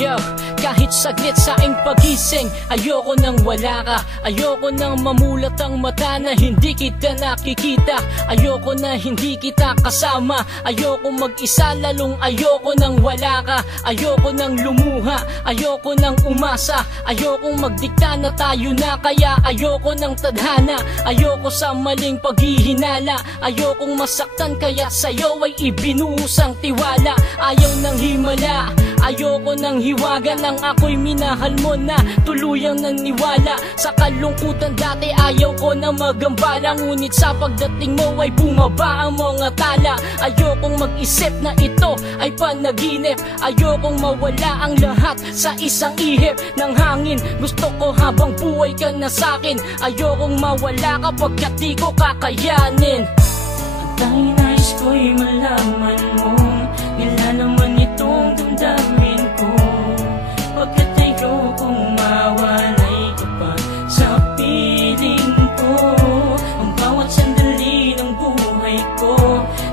Yo, kahit saglit sa aking pagising, ayoko nang wala ka. Ayoko nang mamulat ang mata na hindi kita nakikita. Ayoko na hindi kita kasama. Ayoko mag-isa, lalong ayoko nang wala ka. Ayoko nang lumuha, ayoko nang umasa. Ayokong magdikta na tayo na, kaya ayoko nang tadhana. Ayoko sa maling paghihinala. Ayokong masaktan, kaya sa'yo ay ibinuhos ang tiwala. Ayaw nang himala, ayoko nang hiwaga nang ako'y minahal mo na tuluyang naniwala. Sa kalungkutan dati ayaw ko na magambala, ngunit sa pagdating mo ay bumaba ang mga tala. Ayokong mag-isip na ito ay panaginip. Ayokong mawala ang lahat sa isang ihip ng hangin. Gusto ko habang buhay ka na sa'kin. Ayokong mawala kapag di ko kakayanin. Ang tanging nais ko'y malaman mo, nilalaman itong damdamin ko. Pagkat ayokong mawalay ka pa sa piling ko. Ang bawat sandali ng buhay ko,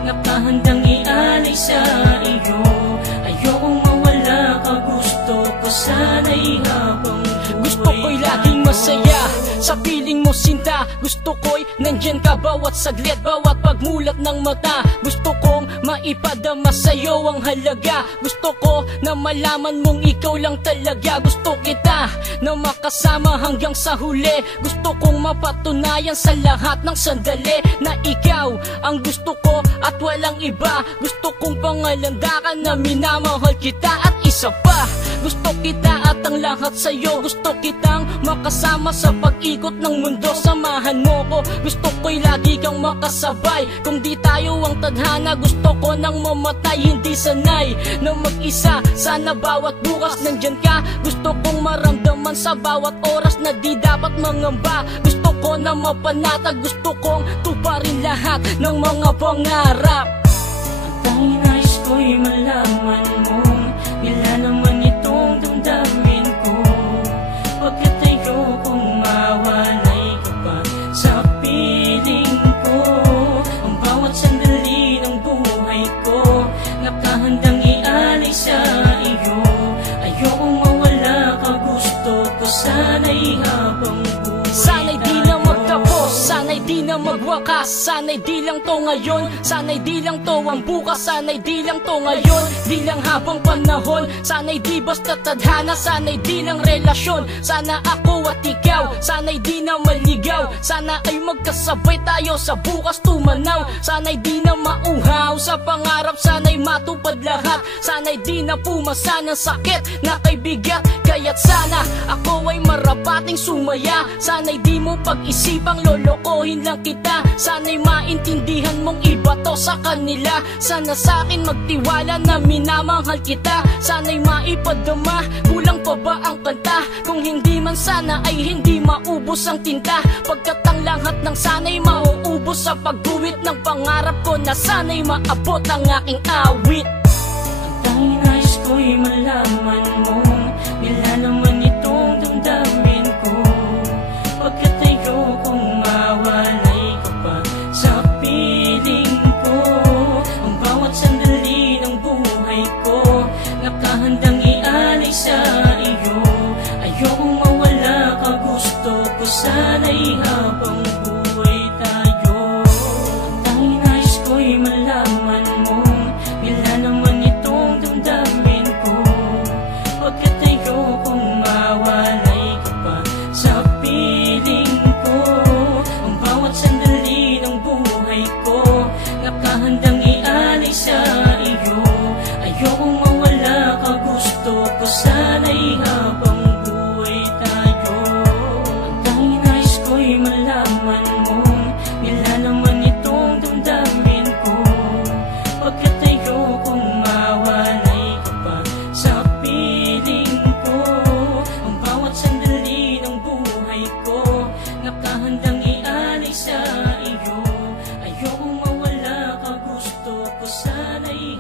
nakahandang ialay sa iyo. Ayokong mawala ka, gusto ko sana'y habang buhay. Gusto ko'y laging masaya sa piling mo sinta. Gusto ko'y nandyan ka bawat saglit, bawat pagmulat ng mata. Gusto kong maipadama sa'yo ang halaga. Gusto ko na malaman mong ikaw lang talaga. Gusto kita na makasama hanggang sa huli. Gusto kong mapatunayan sa lahat ng sandali na ikaw ang gusto ko at walang iba. Gusto kong pangalandakan na minamahal kita at isa pa. Gusto kita at ang lahat sa'yo. Gusto kitang makasama sa pag-ikot ng mundo. Samahan mo ko, gusto ko'y lagi kang makasabay. Kung di tayo ang tadhana, gusto ko nang mamatay. Hindi sanay na mag-isa, sana bawat bukas nandyan ka. Gusto kong maramdaman sa bawat oras na di dapat mangamba. Gusto ko na mapanatag, gusto kong tuparin lahat ng mga pangarap. Ang tanging nais ko'y malaman mo, nilalaman itong damdamin ko. Pagkat ayokong mawalay ka pa sa piling ko. Ang bawat sandali ng buhay ko, nakahandang ialay sa iyo. Ayokong mawala ka, gusto ko sana'y habang buhay. Sana'y di na magtapos, sana'y di na magwakas. Sana'y di lang to ngayon, sana'y di lang to ang bukas. Sana'y di lang to ngayon, di lang habang panahon. Sana'y di basta tadhana, sana'y di lang relasyon. Sana ako at ikaw, sana'y di na maligaw. Sana ay magkasabay tayo sa bukas tumanaw. Sana'y di na mauhaw sa pangarap, sana'y matupad lahat. Sana'y di na pumasa ng sakit na kay bigat. Kaya't sana ako ay marapating sumaya. Sana'y di mo pag-isipang lolokohin lang kita. Sana'y maintindihan mong iba to sa kanila. Sana sa'kin magtiwala na minamahal kita. Sana'y maipadama, kulang pa ba ang kanta? Kung hindi man sana ay hindi maubos ang tinta. Pagkat ang lahat ng sana'y mauubos sa pagguhit ng pangarap ko na sana'y maabot ang aking awit. Ang tanging nais ko'y malaman mo, nilalaman itong damdamin ko. Pagkat ayokong mawalay ka pa sa piling ko. Ang bawat sandali ng buhay ko, nakahandang ialay sa iyo. Ayokong mawala ka, gusto ko sana'y habang buhay tayo. Ang tanging nais ko'y malaman mo, nilalaman itong damdamin ko. Pagkat ayokong mawalay ka pa sa piling ko. Ang bawat sandali ng buhay ko, nakahandang ialay sa iyo. Ayokong mawala ka, gusto ko sana'y habang buhay tayo. Ang tanging nais ko'y malaman mo, nilalaman itong damdamin ko. Pagkat ayokong mawalay ka pa sa piling ko. Ang bawat sandali ng buhay ko, nakahandang ialay sa iyo. Ayokong mawala ka, gusto ko sana'y